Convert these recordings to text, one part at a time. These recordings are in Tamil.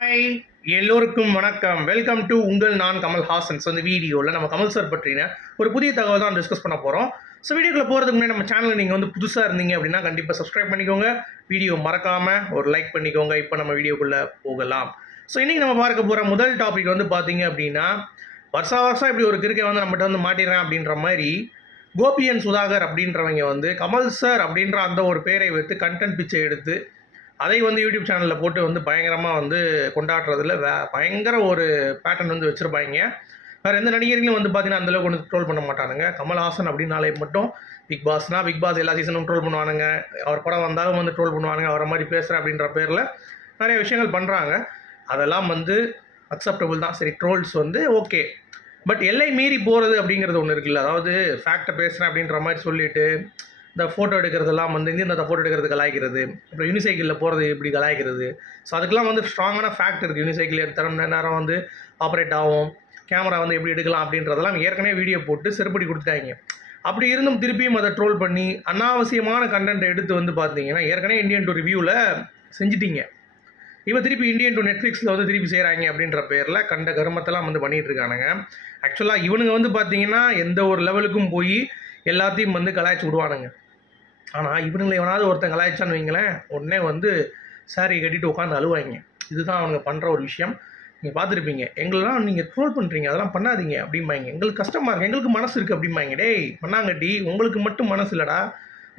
ஹாய் எல்லோருக்கும் வணக்கம். வெல்கம் டு உங்கள் நான் கமல் ஹாசன். ஸோ இந்த வீடியோவில் நம்ம கமல் சார் பற்றின ஒரு புதிய தகவல் தான் டிஸ்கஸ் பண்ண போகிறோம் ஸோ வீடியோக்குள்ளே போகிறதுக்கு முன்னாடி நம்ம சேனலில் நீங்கள் வந்து புதுசாக இருந்தீங்க அப்படின்னா கண்டிப்பாக சப்ஸ்கிரைப் பண்ணிக்கோங்க. வீடியோ மறக்காமல் ஒரு லைக் பண்ணிக்கோங்க. இப்போ நம்ம வீடியோக்குள்ளே போகலாம். ஸோ இன்றைக்கி நம்ம பார்க்க போகிற முதல் டாபிக் வந்து பார்த்தீங்க அப்படின்னா வருஷா வருஷம் இப்படி ஒரு கிரிக்கெட் வந்து நம்மகிட்ட வந்து மாட்டிடுறேன் அப்படின்ற மாதிரி கோபியன் சுதாகர் அப்படின்றவங்க வந்து கமல் சார் அப்படின்ற அந்த ஒரு பேரை வைத்து கண்டென்ட் பிச்சை எடுத்து அதை வந்து யூடியூப் சேனலில் போட்டு வந்து பயங்கரமாக வந்து கொண்டாடுறதுல வே பயங்கர ஒரு பேட்டர்ன் வந்து வச்சுருப்பாங்க. வேறு எந்த நடிகர்களும் வந்து பார்த்தீங்கன்னா அந்தளவுக்கு வந்து ட்ரோல் பண்ண மாட்டானுங்க. கமல்ஹாசன் அப்படின்னாலே மட்டும் பிக் பாஸ்னா பிக் பாஸ் எல்லா சீசனும் ட்ரோல் பண்ணுவானுங்க. அவர் படம் வந்தாலும் வந்து ட்ரோல் பண்ணுவானுங்க. அவரை மாதிரி பேசுகிறேன் அப்படின்ற பேரில் நிறைய விஷயங்கள் பண்ணுறாங்க அதெல்லாம் வந்து அக்செப்டபுள் தான். சரி ட்ரோல்ஸ் வந்து ஓகே பட் எல்லை மீறி போகிறது அப்படிங்கிறது ஒன்று இருக்குல்ல. அதாவது ஃபேக்டை பேசுகிறேன் அப்படின்ற மாதிரி சொல்லிட்டு இந்த ஃபோட்டோ எடுக்கிறதெல்லாம் வந்து இந்த ஃபோட்டோ எடுக்கிறது கலாய்க்கிறது. அப்புறம் யூனிசைக்கிளில் போகிறது இப்படி கலாய்க்கிறது. ஸோ அதுக்கெல்லாம் வந்து ஸ்ட்ராங்கான ஃபேக்ட் இருக்குது யூனிசைக்கிள் எடுத்த நேரம் வந்து ஆப்ரேட் ஆகும். கேமரா வந்து எப்படி எடுக்கலாம் அப்படின்றதெல்லாம் ஏற்கனவே வீடியோ போட்டு செருப்படி கொடுத்துட்டாங்க. அப்படி இருந்தும் திருப்பியும் அதை ட்ரோல் பண்ணி அனாவசியமான கண்டென்ட்டை எடுத்து வந்து பார்த்தீங்கன்னா ஏற்கனவே இந்தியன் டூ ரிவ்யூவில் செஞ்சிட்டிங்க. இப்போ திருப்பி இந்தியன் டூ நெட்ஃப்ளிக்ஸில் வந்து திருப்பி செய்கிறாங்க அப்படின்ற பேரில் கண்ட கருமத்தெல்லாம் வந்து பண்ணிகிட்டு இருக்கானுங்க. ஆக்சுவலாக இவனுங்க வந்து பார்த்தீங்கன்னா எந்த ஒரு லெவலுக்கும் போய் எல்லாத்தையும் வந்து கலாய்ச்சி விடுவானுங்க. ஆனால் இவனுங்களை எவனாவது ஒருத்தன் கலாய்ச்சான்னு வைங்களேன் உடனே வந்து சாரியை கட்டிட்டு உட்காந்து அழுவாங்க. இதுதான் அவனுங்க பண்ணுற ஒரு விஷயம். நீங்கள் பார்த்துருப்பீங்க. எங்களெல்லாம் நீங்கள் ட்ரோல் பண்ணுறீங்க அதெல்லாம் பண்ணாதீங்க அப்படிம்பாங்க. எங்களுக்கு கஷ்டமாக இருக்குது எங்களுக்கு மனசு இருக்குது அப்படிம்பாங்க. டேய் பண்ணாங்கட்டி உங்களுக்கு மட்டும் மனசு இல்லைடா.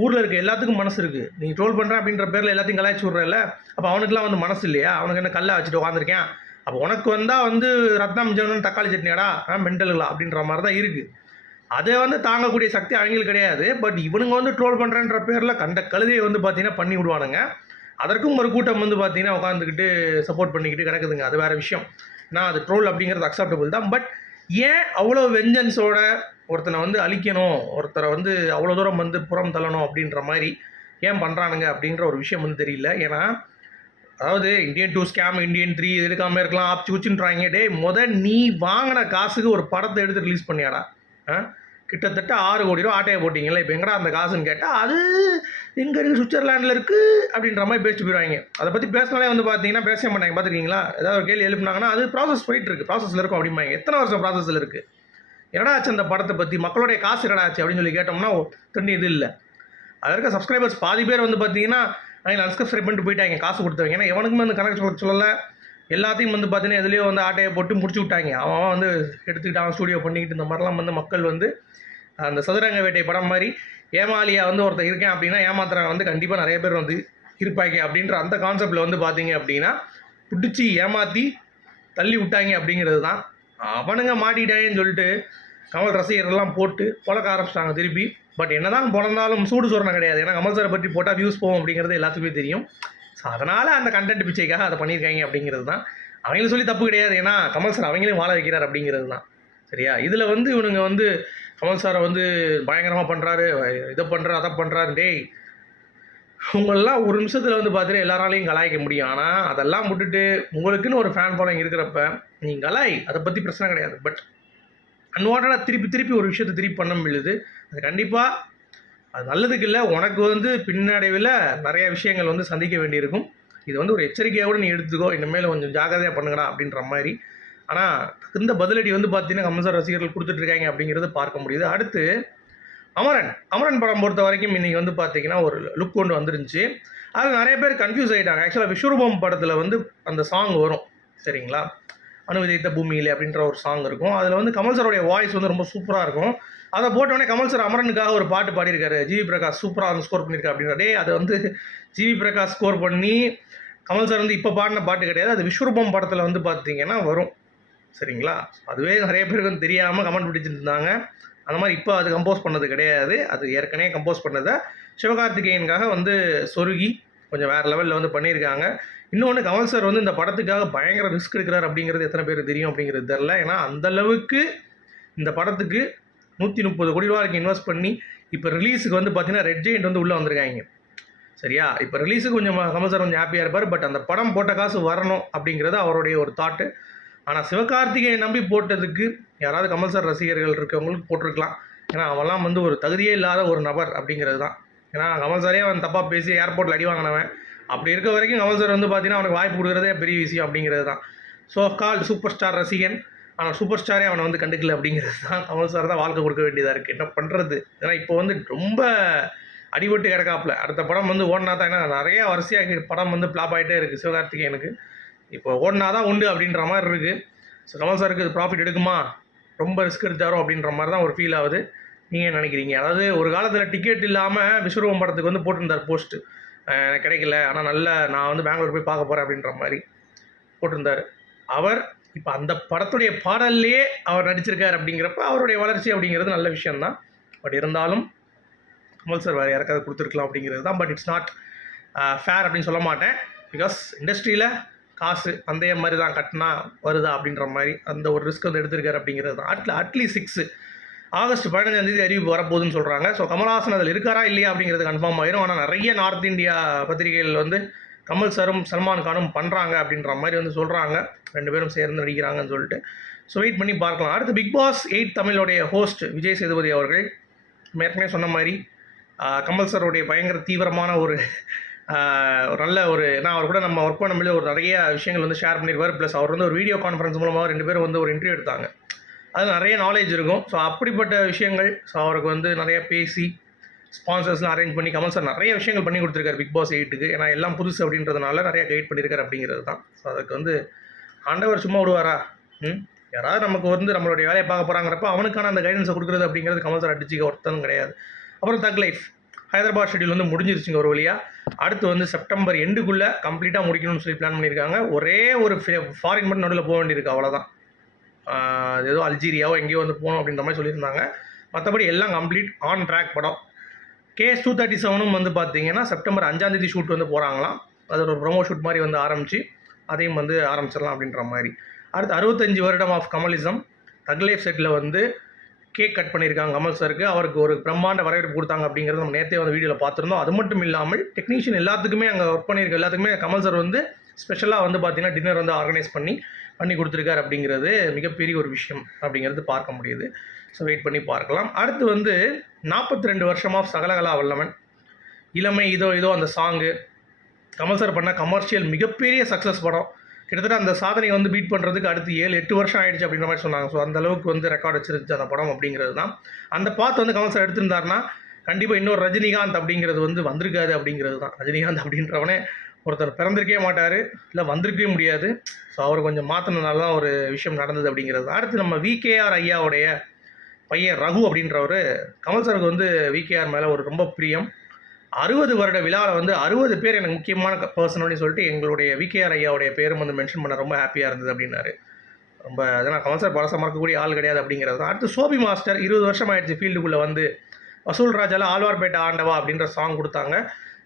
ஊரில் இருக்க எல்லாத்துக்கும் மனசு இருக்குது நீ ட்ரோல் பண்ணுற அப்படின்ற பேரில் எல்லாத்தையும் கலாய்ச்சி விட்றல அப்போ அவனுக்குலாம் வந்து மனசு இல்லையா? அவனுக்கு என்ன கல்லை வச்சுட்டு உட்காந்துருக்கேன் அப்போ உனக்கு வந்தால் வந்து ரத்னம் ஜெவனன் தக்காளி சட்னியாடா? மென்டலுங்களா அப்படின்ற மாதிரி தான் இருக்குது அதை வந்து தாங்கக்கூடிய சக்தி அவங்களுக்கு கிடையாது. பட் இவனுங்க வந்து ட்ரோல் பண்ணுறன்ற பேரில் கண்ட கழுதையை வந்து பார்த்தீங்கன்னா பண்ணி விடுவானுங்க. அதற்கும் ஒரு கூட்டம் வந்து பார்த்தீங்கன்னா உட்காந்துக்கிட்டு சப்போர்ட் பண்ணிக்கிட்டு கிடக்குதுங்க. அது வேறு விஷயம். நான் அது ட்ரோல் அப்படிங்கிறது அக்செப்டபுள் தான். பட் ஏன் அவ்வளோ வெஞ்சன்ஸோட ஒருத்தனை வந்து அழிக்கணும்? ஒருத்தரை வந்து அவ்வளோ தூரம் வந்து புறம் தள்ளணும் அப்படின்ற மாதிரி ஏன் பண்ணுறானுங்க அப்படின்ற ஒரு விஷயம் வந்து தெரியல. ஏன்னா அதாவது Indian two scam Indian three இது எடுக்காமல் இருக்கலாம். ஆப்ச்சு குச்சின்றாங்க டே முத நீ வாங்கின காசுக்கு ஒரு படத்தை எடுத்து ரிலீஸ் பண்ணியாடா. கிட்டத்தட்ட ஆறு கோடி ரூபா ஆட்டையை போட்டிங்களே இப்போ எங்கடா அந்த காசுன்னு கேட்டால் அது எங்கே இருக்குது சுவிட்சர்லாண்டில் இருக்குது அப்படின்ற மாதிரி பேசிட்டு போயிடுவாங்க அதை பற்றி பேசினாலே வந்து பார்த்தீங்கன்னா பேச மாட்டாங்க. பார்த்துருக்கீங்களா ஏதாவது ஒரு கேள்வி எழுப்புனாங்கன்னா அது ப்ராசஸ் போயிட்டு இருக்கு. ப்ராசஸில் இருக்கும் அப்படிம்பாங்க. எத்தனை வருஷம் ப்ராசஸில் இருக்குது என்னடா ஆச்சு அந்த படத்தை பற்றி மக்களுடைய காசு என்னடா ஆச்சு அப்படின்னு சொல்லி கேட்டோம்னா தண்ணி இது இல்லை. அதற்கு இருக்க சப்ஸ்கிரைபர்ஸ் பாதி பேர் வந்து பார்த்தீங்கன்னா அவங்க அன்சப்ஸ்கிரைப் பண்ணிட்டு போயிட்டாங்க. காசு கொடுத்தவங்க. ஏன்னா எவனுக்குமே அந்த கணக்கு சொல்ல சொல்லலை. எல்லாத்தையும் வந்து பார்த்தீங்கன்னா எதுலேயோ வந்து ஆட்டையை போட்டு முடிச்சு விட்டாங்க. அவன் அவன் வந்து எடுத்துக்கிட்டான் ஸ்டூடியோ பண்ணிக்கிட்டு இந்த மாதிரிலாம் வந்து மக்கள் வந்து அந்த சதுரங்க வேட்டை படம் மாதிரி ஏமாலியா வந்து ஒருத்தன் இருக்கேன் அப்படின்னா ஏமாத்துறவன் வந்து கண்டிப்பாக நிறைய பேர் வந்து இருப்பாங்க அப்படின்ற அந்த கான்செப்டில் வந்து பார்த்தீங்க அப்படின்னா பிடிச்சி ஏமாற்றி தள்ளி விட்டாங்க அப்படிங்கிறது தான். அவனுங்க மாட்டிட்டாங்கன்னு சொல்லிட்டு கமல் ரசிகர்கள்லாம் போட்டு பழக்க ஆரம்பிச்சிட்டாங்க திருப்பி. பட் என்ன தான் பிறந்தாலும் சூடு சொரணம் கிடையாது. ஏன்னா கமல் சாரை பற்றி போட்டால் வியூஸ் போகும் அப்படிங்கிறது எல்லாத்துக்குமே தெரியும். அதனால் அந்த கண்டென்ட் பிச்சைக்காக அதை பண்ணியிருக்காங்க அப்படிங்கிறது தான். அவங்களும் சொல்லி தப்பு கிடையாது. ஏன்னா கமல் சார் அவங்களையும் வாழ வைக்கிறார் அப்படிங்கிறது தான். சரியா? இதில் வந்து இவனுங்க வந்து கமல் சாரை வந்து பயங்கரமாக பண்ணுறாரு இதை பண்ணுறாரு அதை பண்ணுறாரு டேய் உங்களெல்லாம் ஒரு நிமிஷத்தில் வந்து பார்த்துட்டு எல்லாராலையும் கலாய்க்க முடியும். ஆனால் அதெல்லாம் விட்டுட்டு உங்களுக்குன்னு ஒரு ஃபேன் ஃபாலோயிங் இருக்கிறப்ப நீங்கள் கலாய். அதை பற்றி பிரச்சனை கிடையாது. பட் அன்வான்டாக திருப்பி திருப்பி ஒரு விஷயத்தை திருப்பி பண்ண முடியுது. அது கண்டிப்பாக அது நல்லதுக்கு இல்லை உனக்கு வந்து பின்னடைவில் நிறைய விஷயங்கள் வந்து சந்திக்க வேண்டியிருக்கும். இது வந்து ஒரு எச்சரிக்கையோடு நீ எடுத்துக்கோ இனிமேல் கொஞ்சம் ஜாக்கிரதையாக பண்ணுங்கடா அப்படின்ற மாதிரி. ஆனால் இந்த பதிலடி வந்து பார்த்தீங்கன்னா கமல் சார் ரசிகர்கள் கொடுத்துட்ருக்காங்க அப்படிங்கிறத பார்க்க முடியுது. அடுத்து அமரன். அமரன் படம் பொறுத்த வரைக்கும் இன்றைக்கி வந்து பார்த்தீங்கன்னா ஒரு லுக் கொண்டு வந்துருந்துச்சு. அதில் நிறைய பேர் கன்ஃபியூஸ் ஆகிட்டாங்க ஆக்சுவலாக விஸ்வரூபம் படத்தில் வந்து அந்த சாங் வரும். சரிங்களா? அணுவிதைத்த பூமியிலே அப்படின்ற ஒரு சாங் இருக்கும். அதில் வந்து கமல் சாருடைய வாய்ஸ் வந்து ரொம்ப சூப்பராக இருக்கும். அதை போட்டோடனே கமல் சார் அமரனுக்காக ஒரு பாட்டு பாடியிருக்காரு. ஜிவி பிரகாஷ் சூப்பராக வந்து ஸ்கோர் பண்ணியிருக்காரு அப்படின்றதே அதை வந்து ஜிவி பிரகாஷ் ஸ்கோர் பண்ணி கமல் சார் வந்து இப்போ பாடின பாட்டு கிடையாது. அது விஸ்வரூபம் படத்தில் வந்து பார்த்தீங்கன்னா வரும். சரிங்களா? அதுவே நிறைய பேருக்கு வந்து தெரியாமல் கமெண்ட் பிடிச்சிருந்தாங்க. அந்த மாதிரி இப்போ அது கம்போஸ் பண்ணது கிடையாது. அது ஏற்கனவே கம்போஸ் பண்ணதை சிவகார்த்திகேயனுக்காக வந்து சொருகி கொஞ்சம் வேறு லெவலில் வந்து பண்ணியிருக்காங்க. இன்னொன்று கமல் சார் வந்து இந்த படத்துக்காக பயங்கர ரிஸ்க் எடுக்கிறார் அப்படிங்கிறது எத்தனை பேர் தெரியும் அப்படிங்கிறது தெரில ஏன்னா அந்தளவுக்கு இந்த படத்துக்கு நூற்றி முப்பது கோடி ரூபாய்க்கு இன்வெஸ்ட் பண்ணி இப்போ ரிலீஸுக்கு வந்து பார்த்தீங்கன்னா ரெட் ஜெயிண்ட் வந்து உள்ளே வந்திருக்காங்க. சரியா? இப்போ ரிலீஸுக்கு கொஞ்சம் கமல் சார் கொஞ்சம் ஹாப்பியாக இருப்பார் பட் அந்த படம் போட்ட காசு வரணும் அப்படிங்கிறது அவருடைய ஒரு தாட்டு ஆனால் சிவகார்த்திகேயன் நம்பி போட்டதுக்கு யாராவது கமல் சார் ரசிகர்கள் இருக்கவங்களுக்கு போட்டிருக்கலாம். ஏன்னா அவெல்லாம் வந்து ஒரு தகுதியே இல்லாத ஒரு நபர் அப்படிங்கிறது தான். ஏன்னா கமல் சாரே அவன் தப்பாக பேசி ஏர்போர்ட்டில் அடி வாங்கினவன். அப்படி இருக்க வரைக்கும் கமல் சார் வந்து பார்த்தீங்கன்னா அவனுக்கு வாய்ப்பு கொடுக்குறதே பெரிய விஷயம் அப்படிங்கிறது தான். ஸோ கால் சூப்பர் ஸ்டார் ரசிகன். ஆனால் சூப்பர் ஸ்டாரே அவனை வந்து கண்டுக்கல அப்படிங்கிறது தான் கமல் சார் தான் வாழ்க்கை கொடுக்க வேண்டியதாக இருக்குது என்ன பண்ணுறது ஏன்னா இப்போ வந்து ரொம்ப அடிபட்டு கிடக்காப்புல. அடுத்த படம் வந்து ஓடினா தான் ஏன்னா நிறைய வரிசையாக படம் வந்து ஃப்ளாப் ஆகிட்டே இருக்குது சிவகார்த்திகேயனுக்கு. இப்போ ஓடினா தான் உண்டு அப்படின்ற மாதிரி இருக்குது ஸோ கமல் சாருக்கு இது ப்ராஃபிட் எடுக்குமா? ரொம்ப ரிஸ்க் எடுத்தாரோ அப்படின்ற மாதிரி தான் ஒரு ஃபீல் ஆகுது. நீங்கள் நினைக்கிறீங்க? அதாவது ஒரு காலத்தில் டிக்கெட் இல்லாமல் விஸ்வரூபம் படத்துக்கு வந்து போட்டிருந்தார் போஸ்ட்டு எனக்கு கிடைக்கல. ஆனால் நல்ல நான் வந்து பெங்களூர் போய் பார்க்க போகிறேன் அப்படின்ற மாதிரி போட்டிருந்தார். அவர் இப்போ அந்த படத்துடைய பாடல்லையே அவர் நடிச்சிருக்கார் அப்படிங்கிறப்ப அவருடைய வளர்ச்சி அப்படிங்கிறது நல்ல விஷயம்தான். பட் இருந்தாலும் கமல் சார் வேறு யாருக்காவது கொடுத்துருக்கலாம் அப்படிங்கிறது தான். பட் இட்ஸ் நாட் ஃபேர் அப்படின்னு சொல்ல மாட்டேன். பிகாஸ் இண்டஸ்ட்ரியில் காசு அந்த மாதிரி தான் கட்டினா வருதா அப்படின்ற மாதிரி அந்த ஒரு ரிஸ்க் வந்து எடுத்திருக்காரு அப்படிங்கிறது தான். அட்ல அட்லீஸ்ட் சிக்ஸு ஆகஸ்ட் பதினஞ்சாந்தேதி அறிவிப்பு வரப்போகுதுன்னு சொல்கிறாங்க ஸோ கமல்ஹாசன் அதில் இருக்காரா இல்லையா அப்படிங்கிறது கன்ஃபார்ம் ஆயிரும். ஆனால் நிறைய நார்த் இந்தியா பத்திரிகைகள் வந்து கமல் சாரும் சல்மான் கானும் பண்ணுறாங்க அப்படின்ற மாதிரி வந்து சொல்கிறாங்க ரெண்டு பேரும் சேர்ந்து நடிக்கிறாங்கன்னு சொல்லிட்டு. ஸோ வெயிட் பண்ணி பார்க்கலாம். அடுத்து பிக் பாஸ் எயிட் தமிழோடைய ஹோஸ்ட் விஜய் சேதுபதி அவர்கள். ஏற்கனவே சொன்ன மாதிரி கமல் சாருடைய பயங்கர தீவிரமான ஒரு ஒரு நல்ல ஒரு நான் அவர் கூட நம்ம ஒர்க் பண்ணும்போது ஒரு நிறைய விஷயங்கள் வந்து ஷேர் பண்ணியிருப்பார் ப்ளஸ் அவர் வந்து ஒரு வீடியோ கான்ஃபரன்ஸ் மூலமாக ரெண்டு பேரும் வந்து ஒரு இன்டர்வியூ எடுத்தாங்க. அது நிறைய நாலேஜ் இருக்கும். ஸோ அப்படிப்பட்ட விஷயங்கள் ஸோ அவருக்கு வந்து நிறைய பேசி ஸ்பான்சர்ஸ்லாம் அரேஞ்ச் பண்ணி கமல் சார் நிறைய விஷயங்கள் பண்ணி கொடுத்துருக்காரு பிக் பாஸ் எயிட்டுக்கு ஏன்னா எல்லாம் புதுசு அப்படின்றதுனால நிறைய கைட் பண்ணியிருக்காரு அப்படிங்கிறது தான். ஸோ அதுக்கு வந்து ஆண்டவர் சும்மா விடுவாரா? ம்? யாராவது நமக்கு வந்து நம்மளுடைய வேலையை பார்க்க போகிறாங்கிறப்ப அவனுக்கான அந்த கைடன்ஸை கொடுக்குறது அப்படிங்கிறது கமல் சார் அடிச்சுக்க ஒருத்தனும் கிடையாது. அப்புறம் தக் லைஃப் ஹைதராபாத் ஷெட்யூல் வந்து முடிஞ்சிருச்சுங்க ஒரு வழியாக அடுத்து வந்து செப்டம்பர் எண்டுக்குள்ளே கம்ப்ளீட்டாக முடிக்கணும்னு சொல்லி பிளான் பண்ணியிருக்காங்க. ஒரே ஒரு ஃபாரின் மட்டும் நடுவில் போக வேண்டியிருக்கு அவ்வளோதான் ஏதோ அல்ஜீரியாவோ எங்கேயோ வந்து போகணும் அப்படின்ற மாதிரி சொல்லியிருந்தாங்க. மற்றபடி எல்லாம் கம்ப்ளீட் ஆன் ட்ராக் படம். கேஎஸ் டூ தேர்ட்டி செவனும் வந்து பார்த்தீங்கன்னா செப்டம்பர் அஞ்சாந்தேதி ஷூட் வந்து போகிறாங்களாம் அது ஒரு ப்ரொமோ ஷூட் மாதிரி வந்து ஆரம்பித்து அதையும் வந்து ஆரம்பிச்சிடலாம் அப்படின்ற மாதிரி. அடுத்து அறுபத்தஞ்சு வருடம் ஆஃப் கமலிசம். தக்லைஃப் செட்டில் வந்து கேக் கட் பண்ணியிருக்காங்க கமல் சாருக்கு அவருக்கு ஒரு பிரம்மாண்ட வரவேற்பு கொடுத்தாங்க அப்படிங்கிறது நம்ம நேற்றே வந்து வீடியோவில் பார்த்துருந்தோம். அது மட்டும் இல்லாமல் டெக்னீஷியன் எல்லாத்துக்குமே அங்கே ஒர்க் பண்ணியிருக்க எல்லாத்துக்குமே கமல் சார் வந்து ஸ்பெஷலாக வந்து பார்த்தீங்கன்னா டின்னர் வந்து ஆர்கனைஸ் பண்ணி பண்ணி கொடுத்துருக்காரு அப்படிங்கிறது மிகப்பெரிய ஒரு விஷயம் அப்படிங்கிறது பார்க்க முடியுது. ஸோ வெயிட் பண்ணி பார்க்கலாம். அடுத்து வந்து நாற்பத்தி ரெண்டு வருஷம் ஆஃப் சகலகலா வல்லவன். இளமை இதோ இதோ அந்த சாங்கு கமல் சார் பண்ண கமர்ஷியல் மிகப்பெரிய சக்ஸஸ் படம். கிட்டத்தட்ட அந்த சாதனையை வந்து பீட் பண்ணுறதுக்கு அடுத்து ஏழு எட்டு வருஷம் ஆயிடுச்சு அப்படின்ற மாதிரி சொன்னாங்க. ஸோ அந்த அளவுக்கு வந்து ரெக்கார்ட் வச்சிருந்துச்சு அந்த படம் அப்படிங்கிறது தான். அந்த பாத்து வந்து கமல் சார் எடுத்திருந்தாருன்னா கண்டிப்பாக இன்னொரு ரஜினிகாந்த் அப்படிங்கிறது வந்து வந்திருக்காது அப்படிங்கிறது தான். ரஜினிகாந்த் அப்படின்றவனே ஒருத்தர் பிறந்திருக்கவே மாட்டார். இல்லை வந்திருக்கவே முடியாது. ஸோ அவர் கொஞ்சம் மாற்றினால தான் ஒரு விஷயம் நடந்தது அப்படிங்கிறது தான். அடுத்து நம்ம விகேஆர் ஐயாவுடைய பையன் ரகு அப்படின்றவர் கமல் சாருக்கு வந்து விகேஆர் மேலே ஒரு ரொம்ப பிரியம். அறுபது வருட விழாவில் வந்து அறுபது பேர் எனக்கு முக்கியமான பர்சன் அப்படின்னு சொல்லிட்டு எங்களுடைய விகேஆர் ஐயாவுடைய பேரும் வந்து மென்ஷன் பண்ண ரொம்ப ஹாப்பியாக இருந்தது அப்படின்னாரு. ரொம்ப அதனால் கமல் சார் பழசம் மறக்கக்கூடிய ஆள் கிடையாது அப்படிங்கிறது தான். அடுத்து சோபி மாஸ்டர் இருபது வருஷம் ஆயிடுச்சு ஃபீல்டுக்குள்ளே வந்து. வசூல் ராஜால ஆழ்வார்பேட்டை ஆண்டவா அப்படின்ற சாங் கொடுத்தாங்க.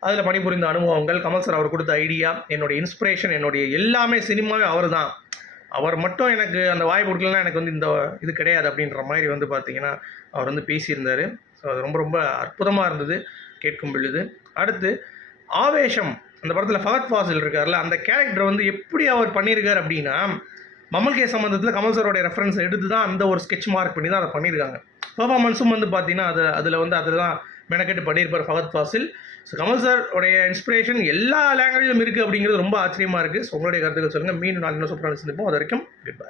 அதில் பணிபுரிந்த அனுபவங்கள் கமல் சார் அவர் கொடுத்த ஐடியா என்னுடைய இன்ஸ்பிரேஷன் என்னுடைய எல்லாமே சினிமாவே அவர் தான் அவர் மட்டும் எனக்கு அந்த வாய்ப்பு கொடுக்கலன்னா எனக்கு வந்து இந்த இது கிடையாது அப்படின்ற மாதிரி வந்து பார்த்தீங்கன்னா அவர் வந்து பேசியிருந்தார். ஸோ அது ரொம்ப ரொம்ப அற்புதமாக இருந்தது கேட்கும் பொழுது. அடுத்து ஆவேஷம். அந்த படத்தில் ஃபகத் ஃபாசில் இருக்கார்ல அந்த கேரக்டர் வந்து எப்படி அவர் பண்ணியிருக்கார் அப்படின்னா மமல்கே சம்மந்தத்தில் சம்பந்தத்தில் கமல் சாரோடைய ரெஃபரன்ஸ் எடுத்து தான் அந்த ஒரு ஸ்கெட்ச் மார்க் பண்ணி தான் அதை பண்ணியிருக்காங்க. பர்ஃபார்மன்ஸும் வந்து பார்த்தீங்கன்னா அது அதில் வந்து அதில் தான் மெனக்கெட்டு பண்ணியிருப்பார் ஃபகத் ஃபாசில். ஸோ கமல் சார் உடைய இன்ஸ்பிரேஷன் எல்லா லாங்குவேஜிலும் இருக்குது அப்படிங்கிறது ரொம்ப ஆச்சரியமாக இருக்குது ஸோ உங்களுடைய கருத்துக்கள் சொல்லுங்கள் மீண்டும் நாலு இன்னும் சூப்பராக சந்திப்போம். அது வரைக்கும் குட் பை